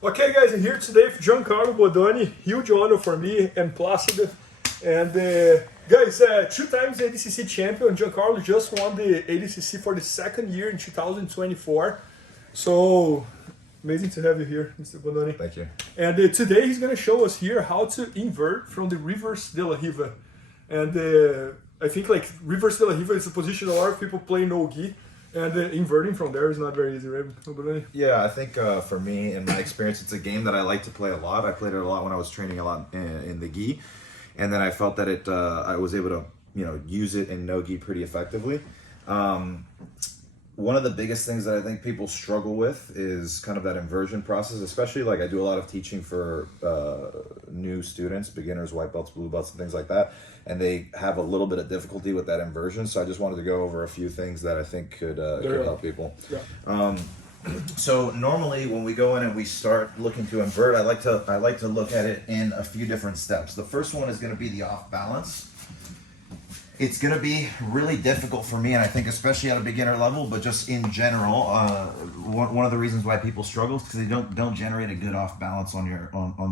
Okay, guys, I'm here today with Giancarlo Bodoni. Huge honor for me and Plácido. And guys, 2 times ADCC champion. Giancarlo just won the ADCC for the 2nd year in 2024. So amazing to have you here, Mr. Bodoni. Thank you. And today he's going to show us here how to invert from the Reverse De La Riva. And I think like Reverse De La Riva is a position a lot of people play no-gi. And inverting from there is not very easy, right? Yeah, I think for me, in my experience, it's a game that I like to play a lot. I played it a lot when I was training a lot in the gi, and then I felt that I was able to use it in no gi pretty effectively. One of the biggest things that I think people struggle with is kind of that inversion process, especially like I do a lot of teaching for new students, beginners, white belts, blue belts, and things like that, and they have a little bit of difficulty with that inversion. So I just wanted to go over a few things that I think could help people. Yeah. So normally when we go in and we start looking to invert, I like to look at it in a few different steps. The first one is going to be the off balance. It's going to be really difficult for me, and I think especially at a beginner level, but just in general, one of the reasons why people struggle is because they don't generate a good off balance on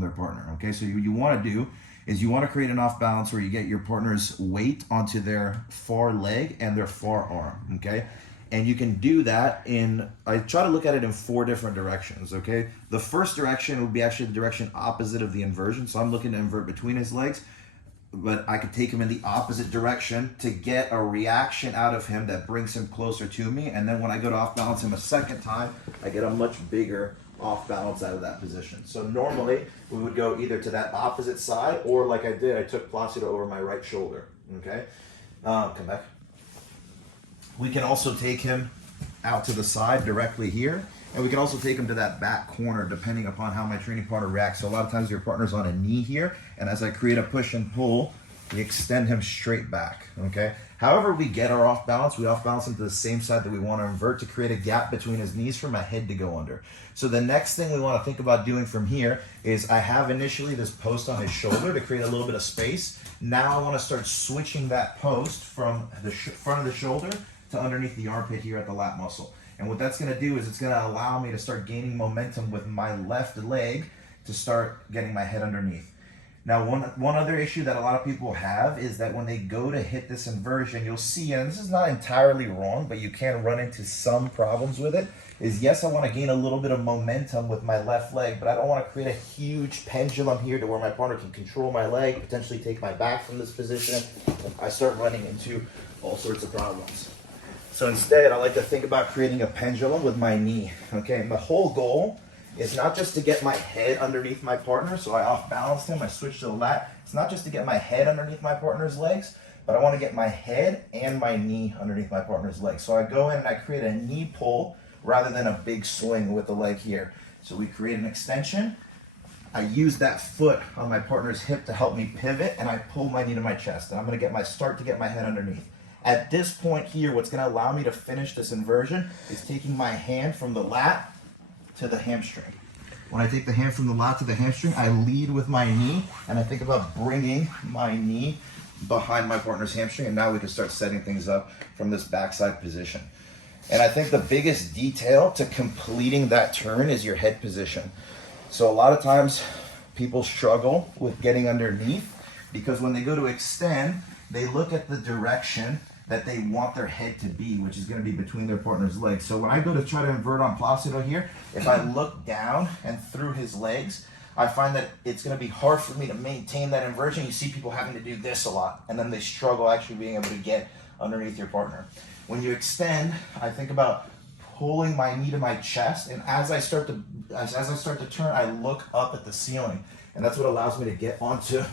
their partner. Okay, so you want to do is you want to create an off balance where you get your partner's weight onto their far leg and their far arm. Okay, and you can do that I try to look at it in 4 different directions. Okay, the first direction would be actually the direction opposite of the inversion. So I'm looking to invert between his legs, but I could take him in the opposite direction to get a reaction out of him that brings him closer to me. And then when I go to off balance him a second time, I get a much bigger off balance out of that position. So normally we would go either to that opposite side, or like I did, I took Plácido over my right shoulder. Okay, come back. We can also take him out to the side directly here. And we can also take him to that back corner depending upon how my training partner reacts. So a lot of times your partner's on a knee here, and as I create a push and pull, we extend him straight back, okay? However we get our off balance, we off balance him to the same side that we want to invert to create a gap between his knees for my head to go under. So the next thing we want to think about doing from here is I have initially this post on his shoulder to create a little bit of space. Now I want to start switching that post from the front of the shoulder to underneath the armpit here at the lat muscle. And what that's going to do is it's going to allow me to start gaining momentum with my left leg to start getting my head underneath. Now, one other issue that a lot of people have is that when they go to hit this inversion, you'll see, and this is not entirely wrong, but you can run into some problems with it, is yes, I want to gain a little bit of momentum with my left leg, but I don't want to create a huge pendulum here to where my partner can control my leg, potentially take my back from this position. I start running into all sorts of problems. So instead, I like to think about creating a pendulum with my knee, okay? And the whole goal is not just to get my head underneath my partner, so I off-balanced him, I switched to the lat. It's not just to get my head underneath my partner's legs, but I want to get my head and my knee underneath my partner's legs. So I go in and I create a knee pull rather than a big swing with the leg here. So we create an extension. I use that foot on my partner's hip to help me pivot, and I pull my knee to my chest. And I'm going to start to get my head underneath. At this point here, what's going to allow me to finish this inversion is taking my hand from the lat to the hamstring. When I take the hand from the lat to the hamstring, I lead with my knee, and I think about bringing my knee behind my partner's hamstring, and now we can start setting things up from this backside position. And I think the biggest detail to completing that turn is your head position. So a lot of times people struggle with getting underneath because when they go to extend, they look at the direction that they want their head to be, which is going to be between their partner's legs. So when I go to try to invert on Plácido here, if I look down and through his legs, I find that it's going to be hard for me to maintain that inversion. You see people having to do this a lot, and then they struggle actually being able to get underneath your partner. When you extend, I think about pulling my knee to my chest, and as I start to turn, I look up at the ceiling, and that's what allows me to get onto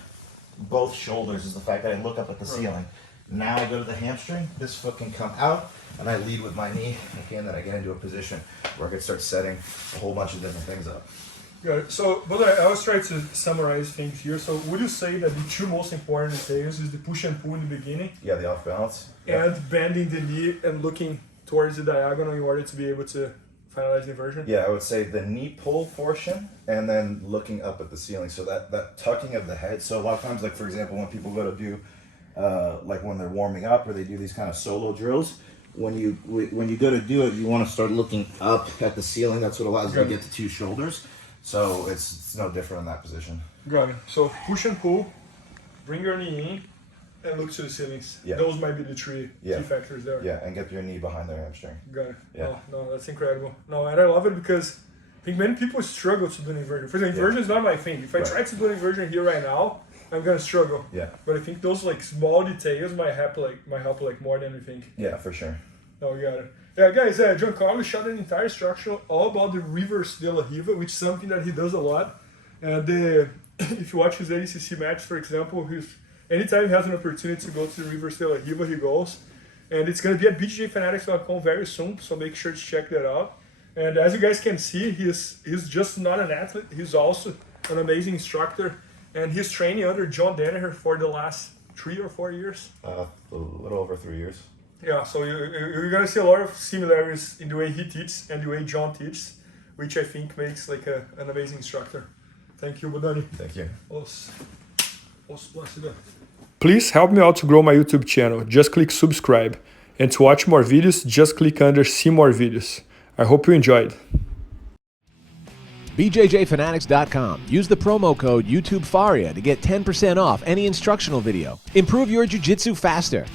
both shoulders, is the fact that I look up at the ceiling. Now I go to the hamstring, this foot can come out, and I lead with my knee, and then I get into a position where I can start setting a whole bunch of different things up. Good. So, but I always try to summarize things here. So, would you say that the 2 most important details is the push and pull in the beginning? Yeah, the off balance. And bending the knee and looking towards the diagonal in order to be able to finalize the inversion? Yeah, I would say the knee pull portion and then looking up at the ceiling. So that tucking of the head. So a lot of times, like for example, when people go to do, like when they're warming up or they do these kind of solo drills, when you go to do it, you want to start looking up at the ceiling. That's what allows you to get to 2 shoulders. So it's no different in that position. Got it. So push and pull, bring your knee in, and look to the ceilings. Yeah. Those might be the three key factors there. Yeah, and get your knee behind their hamstring. Got it. Yeah. Oh, no, that's incredible. No, and I love it because I think many people struggle to do an inversion. For example, inversion is not my thing. If I try to do an inversion here right now, I'm gonna struggle. Yeah. But I think those like small details might help more than we think. Yeah, for sure. No, we got it. Yeah, guys, Giancarlo shot an entire instruction all about the Reverse De La Riva, which is something that he does a lot. And if you watch his ADCC match, for example, anytime he has an opportunity to go to the Reverse De La Riva, he goes. And it's going to be at BJJFanatics.com very soon, so make sure to check that out. And as you guys can see, he's just not an athlete, he's also an amazing instructor. And he's training under John Danaher for the last 3 or 4 years. A little over 3 years. Yeah, so you're going to see a lot of similarities in the way he teaches and the way John teaches, which I think makes like an amazing instructor. Thank you, Bodoni. Thank you. Please help me out to grow my YouTube channel. Just click subscribe. And to watch more videos, just click under see more videos. I hope you enjoyed. BJJFanatics.com. Use the promo code YouTubeFaria to get 10% off any instructional video. Improve your jiu-jitsu faster.